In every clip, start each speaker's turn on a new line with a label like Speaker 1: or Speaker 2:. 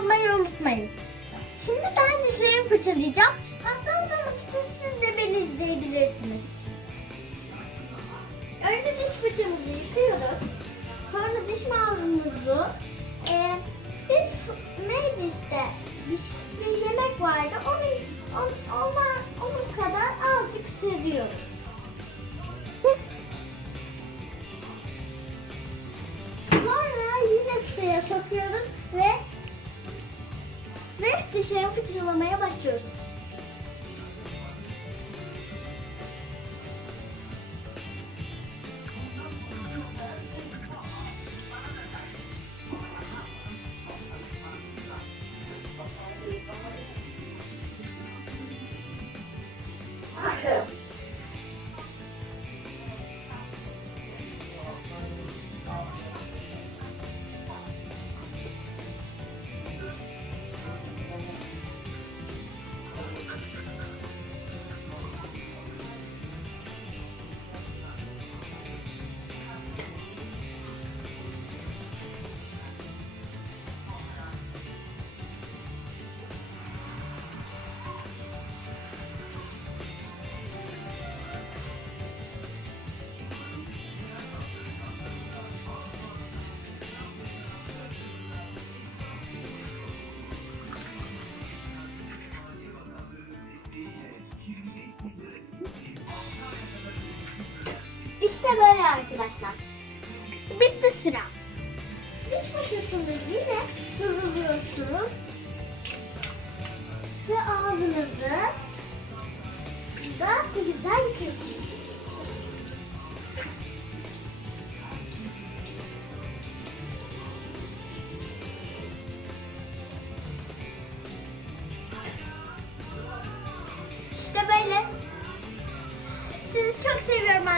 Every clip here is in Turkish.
Speaker 1: olmayı unutmayın. Şimdi ben dişlerimi fırçalayacağım. Hasta olmamak için siz de beni izleyebilirsiniz. Önce diş fırçamızı yıkıyoruz. Sonra diş macunumuzu e, bir neydi işte bir, bir yemek vardı. Onu, on, ona, onun kadar azıcık sürüyoruz. Sonra yine suya sokuyoruz ve ve dişlerimi fırçalamaya başlıyoruz. İşte böyle arkadaşlar. Bitti sıra. Diş fırçasını yine sürülüyorsunuz. Ve ağzınızı da güzel yıkıyorsunuz.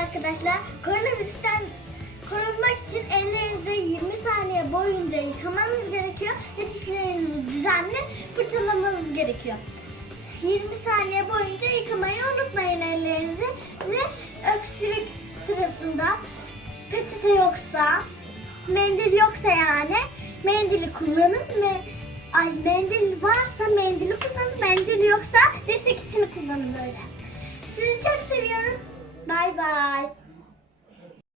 Speaker 1: Arkadaşlar. Koronavirüsten korunmak için ellerinizi 20 saniye boyunca yıkamanız gerekiyor ve dişlerinizi düzenli fırçalamanız gerekiyor. 20 saniye boyunca yıkamayı unutmayın ellerinizi ve öksürük sırasında peçete yoksa, mendil yoksa yani mendili kullanın ve ay mendil varsa mendili kullanın, mendil yoksa dirsek içini kullanın böyle. Sizi çok seviyorum. Bye bye.